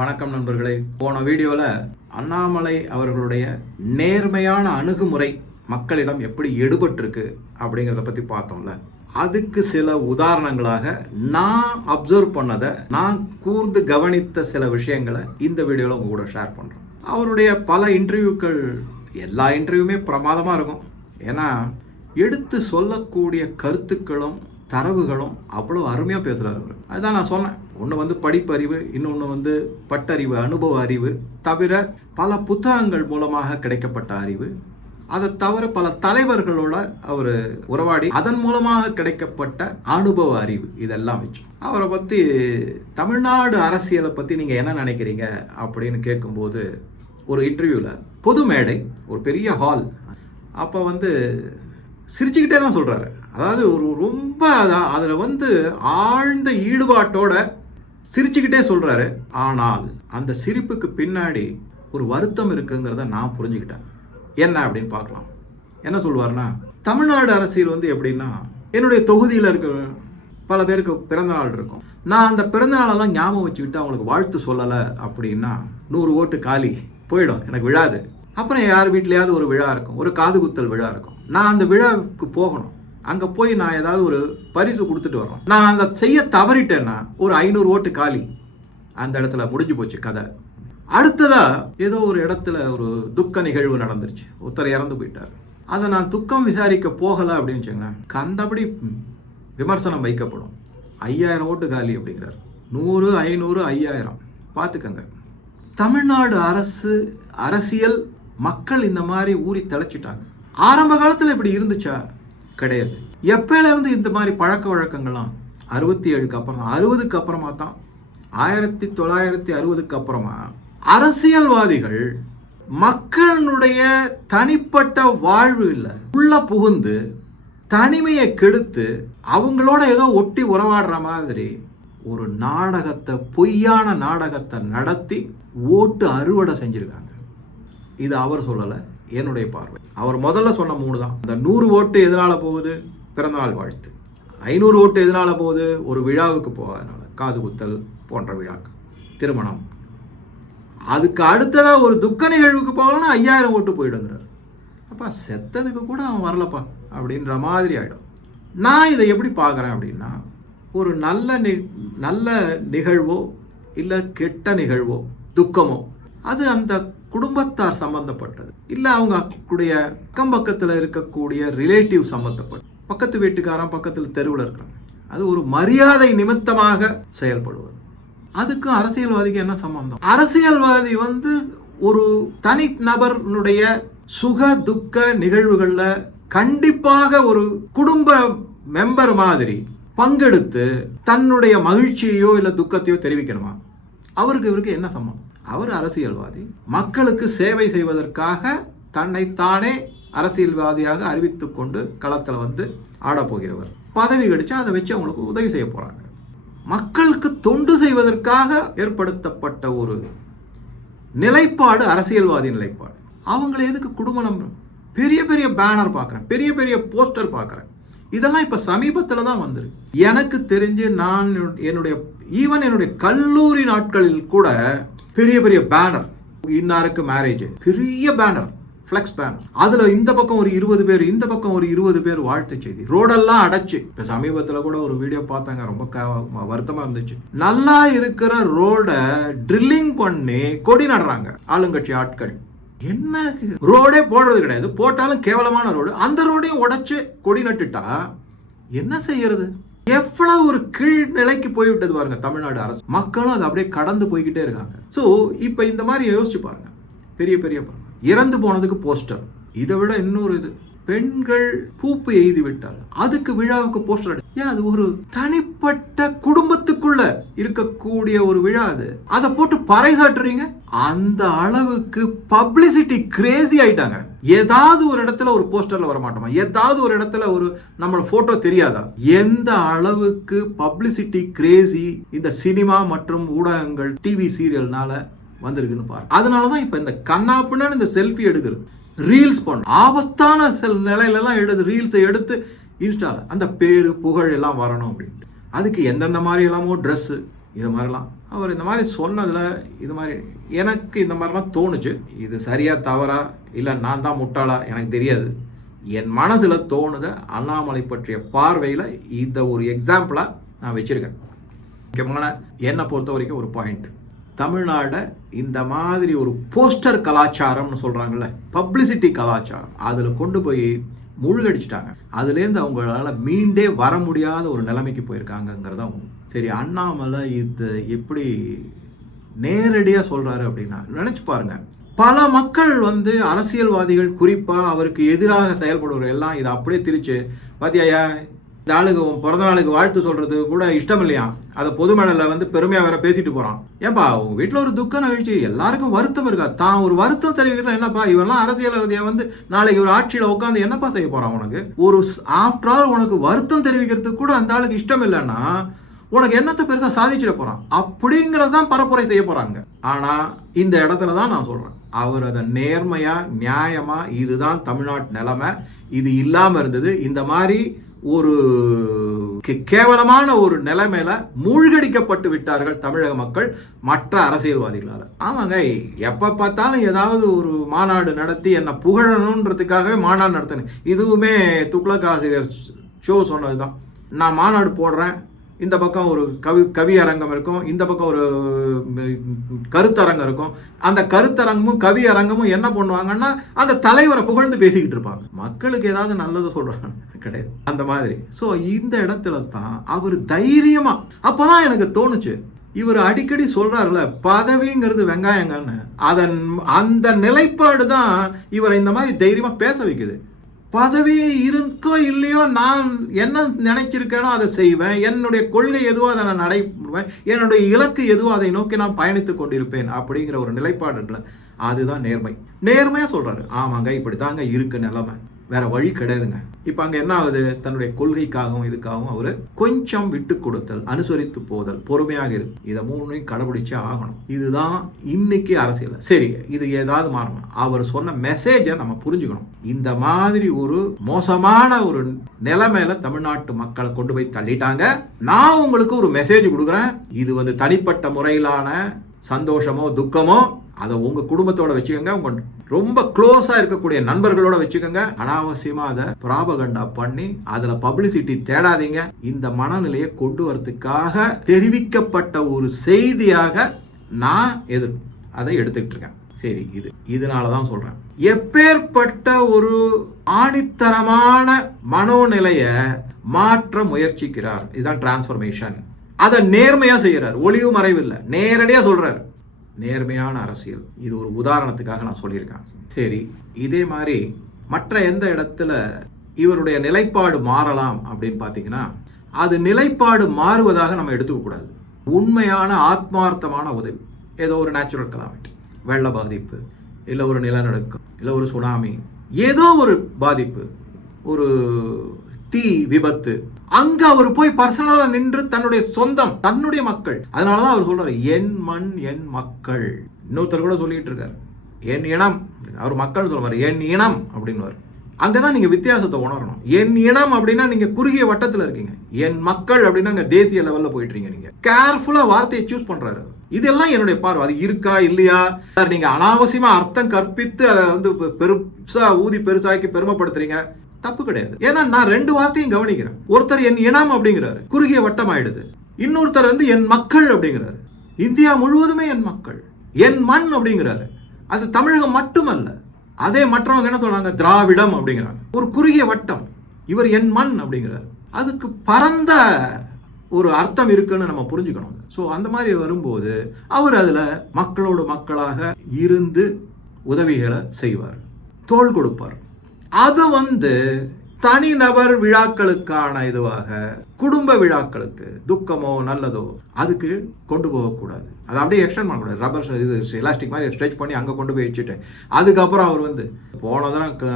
வணக்கம் நண்பர்களே. போன வீடியோவில் அண்ணாமலை அவர்களுடைய நேர்மையான அணுகுமுறை மக்களிடம் எப்படி எடுபட்டிருக்கு அப்படிங்கிறத பற்றி பார்த்தோம்ல. அதுக்கு சில உதாரணங்களாக நான் அப்சர்வ் பண்ணதை நான் கூர்ந்து கவனித்த சில விஷயங்களை இந்த வீடியோவில் உங்கள் கூட ஷேர் பண்ணுறோம் அவருடைய பல இன்டர்வியூக்கள் எல்லா இன்டர்வியூமே பிரமாதமாக இருக்கும். ஏன்னா எடுத்து சொல்லக்கூடிய கருத்துக்களும் தரவுகளும் அவ்வளோ அருமையாக பேசுகிறார் அவர். அதுதான் நான் சொன்னேன். ஒன்று வந்து படிப்பறிவு இன்னொன்று வந்து பட்டறிவு அனுபவ அறிவு தவிர பல புத்தகங்கள் மூலமாக கிடைக்கப்பட்ட அறிவு. அதை தவிர பல தலைவர்களோட அவர் உறவாடி அதன் மூலமாக கிடைக்கப்பட்ட அனுபவ அறிவு இதெல்லாம் வச்சு. அவரை பற்றி தமிழ்நாடு அரசியலை பற்றி நீங்கள் என்ன நினைக்கிறீங்க அப்படின்னு கேட்கும்போது ஒரு இன்டர்வியூவில் பொது மேடை ஒரு பெரிய ஹால் அப்போ வந்து சிரிச்சுக்கிட்டே தான் சொல்கிறாரு அதாவது ஒரு ரொம்ப அதான் அதில் வந்து ஆழ்ந்த ஈடுபாட்டோட சிரிச்சுக்கிட்டே சொல்கிறாரு ஆனால் அந்த சிரிப்புக்கு பின்னாடி ஒரு வருத்தம் இருக்குங்கிறத நான் புரிஞ்சுக்கிட்டேன். என்ன அப்படின்னு பார்க்கலாம். என்ன சொல்லுவார்னா தமிழ்நாடு அரசியல் வந்து எப்படின்னா என்னுடைய தொகுதியில் இருக்க பல பேருக்கு பிறந்த நாள் இருக்கும். நான் அந்த பிறந்த நாளெல்லாம் ஞாபகம் வச்சுக்கிட்டு அவங்களுக்கு வாழ்த்து சொல்லலை அப்படின்னா நூறு ஓட்டு காலி. போயிடும். எனக்கு விழாது. அப்புறம் யார் வீட்லேயாவது ஒரு விழா இருக்கும். ஒரு காதுகுத்தல் விழா இருக்கும். நான் அந்த விழாவுக்கு போகணும். அங்கே போய் நான் ஏதாவது ஒரு பரிசு கொடுத்துட்டு வரணும் நான் அந்த செய்ய தவறிட்டேன்னா ஒரு ஐநூறு ஓட்டு காலி. அந்த இடத்துல முடிஞ்சு போச்சு கதை. அடுத்ததாக ஏதோ ஒரு இடத்துல ஒரு துக்க நிகழ்வு நடந்துருச்சு. ஒருத்தர் இறந்து போயிட்டார். அதை நான் துக்கம் விசாரிக்க போகலை அப்படின்னு வச்சுங்க கண்டபடி விமர்சனம் வைக்கப்படும். ஐயாயிரம் ஓட்டு காலி அப்படிங்கிறார். நூறு ஐநூறு ஐயாயிரம். பார்த்துக்கங்க. தமிழ்நாடு அரசு அரசியல் மக்கள் இந்த மாதிரி ஊறி தலைச்சிட்டாங்க ஆரம்ப காலத்தில் இப்படி இருந்துச்சா? கிடையாது. எப்பயில இருந்து இந்த மாதிரி பழக்க வழக்கங்கள்லாம்? அறுபத்தி ஏழுக்கு அப்புறம் அறுபதுக்கு அப்புறமா தான். ஆயிரத்தி தொள்ளாயிரத்தி அறுபதுக்கு அப்புறமா அரசியல்வாதிகள் மக்களுடைய தனிப்பட்ட வாழ்வு இல்லை. உள்ள புகுந்து தனிமையை கெடுத்து அவங்களோட ஏதோ ஒட்டி உறவாடுற மாதிரி ஒரு நாடகத்தை பொய்யான நாடகத்தை நடத்தி ஓட்டு அறுவடை செஞ்சிருக்காங்க. இது அவர் சொல்லலை. என்னுடைய பார்வை. அவர் முதல்ல சொன்ன மூணு தான். இந்த நூறு ஓட்டு எதனால போகுது? பிறந்தநாள் வாழ்த்து. ஐநூறு ஓட்டு எதனால போகுது? ஒரு விழாவுக்கு போகாதனால. காது குத்தல் போன்ற விழாக்கள். திருமணம். அதுக்கு அடுத்ததாக ஒரு துக்க நிகழ்வுக்கு போகலன்னா ஐயாயிரம் ஓட்டு போயிடுங்கிறார். அப்பா செத்ததுக்கு கூட அவன் வரலப்பா அப்படின்ற மாதிரி ஆகிடும் நான் இதை எப்படி பார்க்குறேன் அப்படின்னா ஒரு நல்ல நி நல்ல நிகழ்வோ இல்லை கெட்ட நிகழ்வோ துக்கமோ அது அந்த குடும்பத்தார் சம்பந்தப்பட்டது. இல்லை அவங்க கூடிய அக்கம் பக்கத்தில் இருக்கக்கூடிய ரிலேட்டிவ் சம்பந்தப்பட்டது. பக்கத்து வீட்டுக்காரன் பக்கத்தில் தெருவில் இருக்கிறாங்க அது ஒரு மரியாதை நிமித்தமாக செயல்படுவது. அதுக்கும் அரசியல்வாதிக்கு என்ன சம்பந்தம்? அரசியல்வாதி வந்து ஒரு தனி நபருடைய சுக துக்க நிகழ்வுகளில் கண்டிப்பாக ஒரு குடும்ப மெம்பர் மாதிரி பங்கெடுத்து தன்னுடைய மகிழ்ச்சியோ இல்லை துக்கத்தையோ தெரிவிக்கணுமா? அவருக்கு இவருக்கு என்ன சம்பந்தம்? அவர் அரசியல்வாதி. மக்களுக்கு சேவை செய்வதற்காக தன்னைத்தானே அரசியல்வாதியாக அறிவித்து கொண்டு களத்தில் வந்து ஆடப்போகிறவர் பதவி கிடைச்சா அதை வச்சு அவங்களுக்கு உதவி செய்ய போகிறாங்க மக்களுக்கு தொண்டு செய்வதற்காக ஏற்படுத்தப்பட்ட ஒரு நிலைப்பாடு அரசியல்வாதி நிலைப்பாடு. அவங்கள எதுக்கு குடும்ப பெரிய பெரிய பேனர் பார்க்குறேன் பெரிய பெரிய போஸ்டர் பார்க்குறேன் இதெல்லாம் இப்போ சமீபத்தில் தான் வந்துருக்கு. எனக்கு தெரிஞ்சு நான் என்னுடைய ஈவன் என்னுடைய கல்லூரி நாட்களில் கூட பெரிய பெரிய பேனர் இன்னாருக்கு மேரேஜ் பெரிய பேனர் ஃப்ளெக்ஸ் பேனர் அதில் இந்த பக்கம் ஒரு இருபது பேர் இந்த பக்கம் ஒரு இருபது பேர் வாழ்த்து செய்தி. ரோடெல்லாம் அடைச்சு. இப்போ சமீபத்தில் கூட ஒரு வீடியோ பார்த்தாங்க ரொம்ப வருத்தமாக இருந்துச்சு. நல்லா இருக்கிற ரோடை ட்ரில்லிங் பண்ணி கொடி நடுறாங்க ஆளுங்கட்சி ஆட்கள். என்ன ரோடே போடுறது கிடையாது. போட்டாலும் கேவலமான ரோடு. அந்த ரோடையும் உடைச்சு கொடி நட்டுட்டா என்ன செய்யறது? எவ்வளவு ஒரு கீழ் நிலைக்கு போய்விட்டது பாருங்க தமிழ்நாடு அரசு. மக்களும் அதை அப்படியே கடந்து போய்கிட்டே இருக்காங்க. ஸோ இப்போ இந்த மாதிரி யோசிச்சு பாருங்க. பெரிய பெரிய இறந்து போனதுக்கு போஸ்டர் இதை விட இன்னொரு இது. பெண்கள் பூப்பு எய்தி விட்டால் அதுக்கு விழாவுக்கு போஸ்டர் ஏன் அது ஒரு தனிப்பட்ட குடும்பத்துக்குள்ள இருக்கக்கூடிய ஒரு விழா அது? அதை போட்டு பறைசாட்டுறீங்க அந்த அளவுக்கு பப்ளிசிட்டி கிரேசி ஆயிட்டாங்க. ஏதாவது ஒரு இடத்துல ஒரு போஸ்டர்ல வர மாட்டோமா ஏதாவது ஒரு இடத்துல ஒரு நம்மளோட போட்டோ தெரியாதா? எந்த அளவுக்கு பப்ளிசிட்டி கிரேசி இந்த சினிமா மற்றும் ஊடகங்கள் டிவி சீரியல்னால வந்திருக்குன்னு பாரு அதனாலதான் இப்ப இந்த கண்ணாப்புன்னு இந்த செல்ஃபி எடுக்கிறது. ரீல்ஸ் பண்ண ஆபத்தான சில நிலையிலலாம் எடுத்து ரீல்ஸை எடுத்து இன்ஸ்டாவில் அந்த பேர் புகழ் எல்லாம் வரணும் அப்படின்ட்டு. அதுக்கு எந்தெந்த மாதிரி எல்லாமோ ட்ரெஸ்ஸு இது மாதிரிலாம். அவர் இந்த மாதிரி சொன்னதில் இது மாதிரி எனக்கு இந்த மாதிரிலாம் தோணுச்சு. இது சரியாக தவறா இல்லை நான் தான் முட்டாளா? எனக்கு தெரியாது. என் மனதில் தோணுத அண்ணாமலை பற்றிய பார்வையில் இந்த ஒரு எக்ஸாம்பிளாக நான் வச்சுருக்கேன். முக்கியமான என்னை பொறுத்த வரைக்கும் ஒரு பாயிண்ட் தமிழ்நாடை இந்த மாதிரி ஒரு போஸ்டர் கலாச்சாரம்னு சொல்கிறாங்கல்ல பப்ளிசிட்டி கலாச்சாரம். அதில் கொண்டு போய் முழுகடிச்சிட்டாங்க. அதுலேருந்து அவங்களால மீண்டே வர முடியாத ஒரு நிலைமைக்கு போயிருக்காங்கங்கிறதா சரி அண்ணாமலை இது எப்படி நேரடியாக சொல்கிறாரு அப்படின்னா நினச்சி பாருங்க. பல மக்கள் வந்து அரசியல்வாதிகள் குறிப்பாக அவருக்கு எதிராக செயல்படுவர் எல்லாம் இதை அப்படியே திரிச்சு பாத்தியாயா இந்த ஆளுக்கு உன் பிறந்த நாளுக்கு வாழ்த்து சொல்றது கூட இஷ்டம் இல்லையா அதை பொது மேடலில் வந்து பெருமையாக வேற பேசிட்டு போகிறான் ஏன்பா உங்க வீட்டில் ஒரு துக்க நிகழ்ச்சி எல்லாருக்கும் வருத்தம் இருக்கா? தான் ஒரு வருத்தம் தெரிவிக்கிறா என்னப்பா? இவெல்லாம் அரசியல்வாதியை வந்து நாளைக்கு ஒரு ஆட்சியில் உட்காந்து என்னப்பா செய்ய போகிறான் உனக்கு? ஒரு ஆஃப்டர் ஆல் உனக்கு வருத்தம் தெரிவிக்கிறதுக்கு கூட அந்த ஆளுக்கு இஷ்டம் இல்லைன்னா உனக்கு என்னத்தை பெருசாக சாதிச்சிட போகிறான் அப்படிங்கிறது தான் பரப்புரை செய்ய போகிறாங்க ஆனால் இந்த இடத்துல தான் நான் சொல்கிறேன் அவர் அதை நேர்மையாக நியாயமாக இதுதான் தமிழ்நாட்டு நிலைமை இது இல்லாமல் இருந்தது. இந்த மாதிரி ஒரு கேவலமான ஒரு நிலைமையில மூழ்கடிக்கப்பட்டு விட்டார்கள் தமிழக மக்கள் மற்ற அரசியல்வாதிகளால். ஆமாங்க எப்ப பார்த்தாலும் ஏதாவது ஒரு மாநாடு நடத்தி என்னை புகழணுன்றதுக்காகவே மாநாடு நடத்தினேன். இதுவுமே துக்ளக் ஆசிரியர் ஷோ சொன்னதுதான். நான் மாநாடு போடுறேன் இந்த பக்கம் ஒரு கவி கவி அரங்கம் இருக்கும் இந்த பக்கம் ஒரு கருத்தரங்கம் இருக்கும். அந்த கருத்தரங்கமும் கவி அரங்கமும் என்ன பண்ணுவாங்கன்னா அந்த தலைவரை புகழ்ந்து பேசிக்கிட்டு இருப்பாங்க. மக்களுக்கு ஏதாவது நல்லது சொல்றாங்க. கிடையாது. அந்த மாதிரி. ஸோ இந்த இடத்துல தான் அவர் தைரியமா அப்பதான் எனக்கு தோணுச்சு இவர் அடிக்கடி சொல்கிறாருல பதவிங்கிறது வெங்காயங்கன்னு அதன் அந்த நிலைப்பாடு தான் இவரை இந்த மாதிரி தைரியமாக பேச வைக்குது. பதவி இருக்கோ இல்லையோ நான் என்ன நினைச்சிருக்கேனோ அதை செய்வேன். என்னுடைய கொள்கை எதுவோ அதை நான் நடைபெறுவேன் என்னுடைய இலக்கு எதுவோ அதை நோக்கி நான் பயணித்துக் கொண்டிருப்பேன் அப்படிங்கிற ஒரு நிலைப்பாடு அதுதான் நேர்மை. நேர்மையாக சொல்கிறாரு ஆமாங்க இப்படித்தாங்க இருக்கு நிலைமை. வேற வழி கிடையாதுங்க. இப்போ அங்க என்ன ஆகுது? தன்னுடைய கொள்கைக்காகவும் இதுக்காகவும் அவர் கொஞ்சம் விட்டு கொடுத்தல் அனுசரித்து போதல் பொறுமையாக இருக்கு இதை மூணையும் கடைபிடிச்சே ஆகணும். இதுதான் இன்னைக்கு அரசியல். சரி இது ஏதாவது மாறணும். அவர் சொன்ன மெசேஜை நம்ம புரிஞ்சுக்கணும். இந்த மாதிரி ஒரு மோசமான ஒரு நிலைமையில தமிழ்நாட்டு மக்களை கொண்டு போய் தள்ளிட்டாங்க. நான் உங்களுக்கு ஒரு மெசேஜ் கொடுக்குறேன். இது வந்து தனிப்பட்ட முறையிலான சந்தோஷமோ துக்கமோ அதை உங்கள் குடும்பத்தோட வச்சுக்கோங்க. உங்க ரொம்ப க்ளோஸாக இருக்கக்கூடிய நண்பர்களோட வச்சுக்கோங்க. அனாவசியமாக அதை ப்ராபகண்டா பண்ணி அதில் பப்ளிசிட்டி தேடாதீங்க. இந்த மனநிலையை கொண்டு வரதுக்காக தெரிவிக்கப்பட்ட ஒரு செய்தியாக நான் எதிர் அதை எடுத்துக்கிட்டு இருக்கேன். சரி இது இதனால தான் சொல்கிறேன் எப்பேற்பட்ட ஒரு ஆணித்தரமான மனோநிலையை மாற்ற முயற்சிக்கிறார். இதுதான் டிரான்ஸ்ஃபர்மேஷன் அதை நேர்மையாக செய்கிறார் ஒளிவு மறைவில்லை நேரடியாக சொல்கிறார் நேர்மையான அரசியல். இது ஒரு உதாரணத்துக்காக நான் சொல்லியிருக்கேன். சரி இதே மாதிரி மற்ற எந்த இடத்துல இவருடைய நிலைப்பாடு மாறலாம் அப்படின்னு பார்த்தீங்கன்னா அது நிலைப்பாடு மாறுவதாக நம்ம எடுத்துக்கக்கூடாது உண்மையான ஆத்மார்த்தமான உதவி. ஏதோ ஒரு நேச்சுரல் கலாமிட்டி வெள்ள பாதிப்பு இல்லை ஒரு நிலநடுக்கம் இல்லை ஒரு சுனாமி ஏதோ ஒரு பாதிப்பு ஒரு தீ விபத்து அங்க அவர் போய் பர்சனலா நின்று தன்னுடைய சொந்தம் தன்னுடைய மக்கள். அதனாலதான் அவர் சொல்றாரு என் மண் என் மக்கள். இன்னொருத்தர் கூட சொல்லிட்டு இருக்காரு என் இனம். அவர் மக்கள் சொல்லுவார் என் இனம் அப்படின்னு அங்கதான் நீங்க வித்தியாசத்தை உணரணும். என் இனம் அப்படின்னா நீங்க குறுகிய வட்டத்துல இருக்கீங்க. என் மக்கள் அப்படின்னா அங்க தேசிய லெவல்ல போயிட்டு நீங்கள் நீங்க. கேர்ஃபுல்லா வார்த்தையை சூஸ் பண்றாரு இதெல்லாம் என்னுடைய பார்வை. அது இருக்கா இல்லையா? சார் நீங்க அனாவசியமா அர்த்தம் கற்பித்து அதை வந்து பெ- பெருசா ஊதி பெருசாக்கி பெருமைப்படுத்துறீங்க. தப்பு கிடையாது. ஏன்னா நான் ரெண்டு வார்த்தையும் கவனிக்கிறேன். ஒருத்தர் என் இனம் அப்படிங்கிறாரு. குறுகிய வட்டம் ஆயிடுது. இன்னொருத்தர் வந்து என் மக்கள் அப்படிங்கிறாரு. இந்தியா முழுவதுமே என் மக்கள். என் மண் அப்படிங்கிறாரு. அது தமிழகம் மட்டுமல்ல. அதே மற்றவங்க என்ன சொல்றாங்க? திராவிடம் அப்படிங்கிறாங்க. ஒரு குறுகிய வட்டம். இவர் என் மண் அப்படிங்கிறாரு. அதுக்கு பரந்த ஒரு அர்த்தம் இருக்குன்னு நம்ம புரிஞ்சுக்கணும். ஸோ அந்த மாதிரி வரும்போது அவர் அதில் மக்களோடு மக்களாக இருந்து உதவிகளை செய்வார். தோள் கொடுப்பார். அது வந்து தனிநபர் விழாக்களுக்கான இதுவாக குடும்ப விழாக்களுக்கு துக்கமோ நல்லதோ அதுக்கு கொண்டு போகக்கூடாது. அதை அப்படியே எக்ஸ்டெண்ட் பண்ணக்கூடாது. ரப்பர் இது எலாஸ்டிக் மாதிரி ஸ்ட்ரெச் பண்ணி அங்கே கொண்டு போய் வச்சுட்டு அதுக்கப்புறம் அவர் வந்து போன க-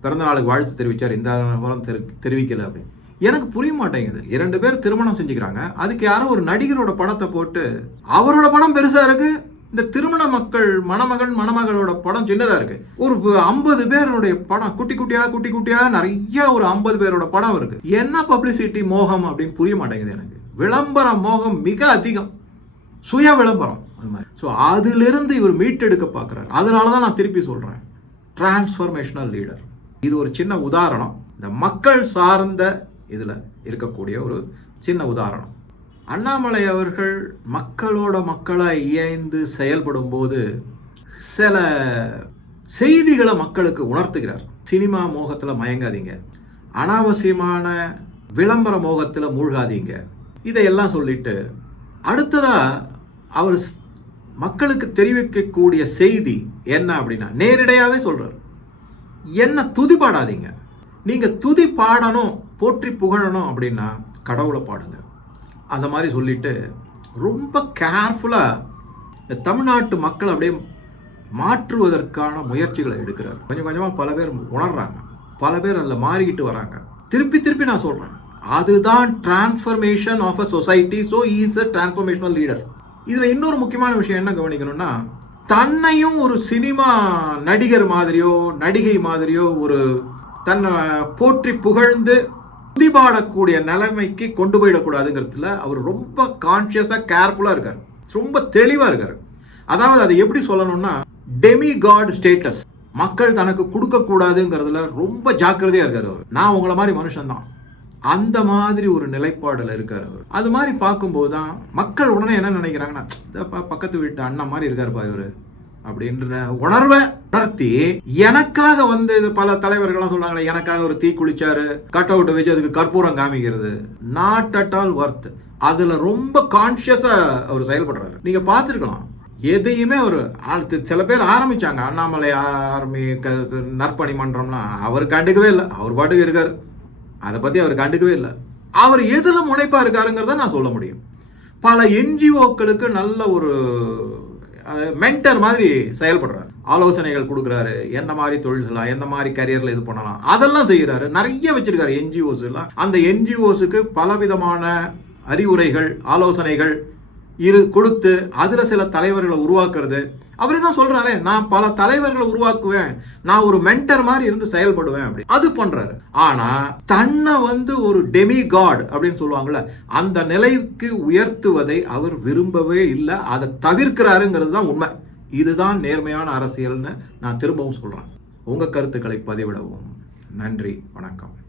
பிறந்த நாளுக்கு வாழ்த்து தெரிவித்தார் இந்த வாரம் தெரி தெரிவிக்கல அப்படின்னு. எனக்கு புரிய மாட்டேங்குது. இரண்டு பேர் திருமணம் செஞ்சுக்கிறாங்க. அதுக்கு யாரோ ஒரு நடிகரோட படத்தை போட்டு அவரோட படம் பெருசாக இருக்குது இந்த திருமண மக்கள் மணமகன் மணமகளோட படம் சின்னதா இருக்கு. ஒரு ஐம்பது பேருடைய படம் குட்டி குட்டியா குட்டி குட்டியா நிறைய ஒரு ஐம்பது பேரோட படம் இருக்கு. என்ன பப்ளிசிட்டி மோகம் அப்படின்னு புரிய மாட்டேங்குது எனக்கு. விளம்பர மோகம் மிக அதிகம். சுய விளம்பரம் அது மாதிரி. ஸோ அதிலிருந்து இவர் மீட்டெடுக்க பார்க்குறாரு. அதனால தான் நான் திருப்பி சொல்கிறேன் டிரான்ஸ்ஃபர்மேஷனல் லீடர் இது ஒரு சின்ன உதாரணம். இந்த மக்கள் சார்ந்த இதில் இருக்கக்கூடிய ஒரு சின்ன உதாரணம். அண்ணாமலை அவர்கள் மக்களோட மக்களாக இயைந்து செயல்படும் போது சில செய்திகளை மக்களுக்கு உணர்த்துகிறார். சினிமா மோகத்தில் மயங்காதீங்க. அனாவசியமான விளம்பர மோகத்தில் மூழ்காதீங்க. இதையெல்லாம் சொல்லிட்டு அடுத்ததாக அவர் ஸ்- மக்களுக்கு தெரிவிக்கக்கூடிய செய்தி என்ன அப்படின்னா நேரிடையாகவே சொல்கிறார் என்ன துதி பாடாதீங்க. நீங்கள் துதி பாடணும் போற்றி புகழணும் அப்படின்னா கடவுளை பாடுங்க. அந்த மாதிரி சொல்லிட்டு ரொம்ப கேர்ஃபுல்லாக இந்த தமிழ்நாட்டு மக்கள் அப்படியே மாற்றுவதற்கான முயற்சிகளை எடுக்கிறார். கொஞ்சம் கொஞ்சமாக பல பேர் உணர்றாங்க. பல பேர் அதில் மாறிக்கிட்டு வராங்க. திருப்பி திருப்பி நான் சொல்கிறேன் அதுதான் transformation of a society so is a transformational leader இதில் இன்னொரு முக்கியமான விஷயம் என்ன கவனிக்கணும்னா தன்னையும் ஒரு சினிமா நடிகர் மாதிரியோ நடிகை மாதிரியோ ஒரு தன்னை போற்றி புகழ்ந்து துதிபாடக்கூடிய நிலைமைக்கு கொண்டு போயிடக்கூடாதுங்கிறதுல அவர் ரொம்ப கான்ஷியஸாக கேர்ஃபுல்லாக இருக்கார். ரொம்ப தெளிவாக இருக்கார். அதாவது அதை எப்படி சொல்லணும்னா டெமி காட் ஸ்டேட்டஸ் மக்கள் தனக்கு கொடுக்கக்கூடாதுங்கிறதுல ரொம்ப ஜாக்கிரதையாக இருக்கார் அவர். நான் உங்களை மாதிரி மனுஷன்தான். அந்த மாதிரி ஒரு நிலைப்பாடில் இருக்கார் அவர். அது மாதிரி பார்க்கும்போது தான் மக்கள் உடனே என்ன நினைக்கிறாங்கன்னா பக்கத்து வீட்டு அண்ணன் மாதிரி இருக்காருப்பா இவர். அப்படின்ற உணர்வை உணர்த்தி எனக்காக வந்து இது பல தலைவர்கள்லாம் சொல்றாங்களே எனக்காக ஒரு தீ குளிச்சாரு கட் அவுட் வச்சு அதுக்கு கற்பூரம் காமிக்கிறது. நாட் அட் ஆல் ஒர்த் அதுல ரொம்ப கான்சியஸா அவர் செயல்படுறாரு. நீங்க பார்த்துருக்கலாம். எதையுமே அவர் சில பேர் ஆரம்பிச்சாங்க. அண்ணாமலை ஆர்மி நற்பணி மன்றம்லாம் அவர் கண்டுக்கவே இல்லை. அவர் பாட்டுக்கு இருக்கார். அதை பத்தி அவர் கண்டுக்கவே இல்லை. அவர் எதுல முனைப்பா இருக்காருங்கிறத நான் சொல்ல முடியும். பல என்ஜிஓக்களுக்கு நல்ல ஒரு மென்டர் மாதிரி செயல்படுறாரு. ஆலோசனைகள் கொடுக்குறாரு. என்ன மாதிரி தொழில்களா எந்த மாதிரி கரியரில் இது பண்ணலாம். அதெல்லாம் செய்கிறாரு நிறைய வச்சிருக்காரு. என்ஜிஓஸ் எல்லாம். அந்த என்ஜிஓஸுக்கு பலவிதமான அறிவுரைகள் ஆலோசனைகள் இரு கொடுத்து அதில் சில தலைவர்களை உருவாக்குறது. அவரே தான் சொல்கிறாரே நான் பல தலைவர்களை உருவாக்குவேன். நான் ஒரு மென்டர் மாதிரி இருந்து செயல்படுவேன் அப்படி. அது பண்றாரு. ஆனா தன்னை வந்து ஒரு டெமி காட் அப்படின்னு சொல்லுவாங்கல்ல அந்த நிலைக்கு உயர்த்துவதை அவர் விரும்பவே இல்லை. அதை தவிர்க்கிறாருங்கிறது தான் உண்மை. இதுதான் நேர்மையான அரசியல்னு நான் திரும்பவும் சொல்றேன். உங்க கருத்துக்களை பதிவிடவும். நன்றி வணக்கம்.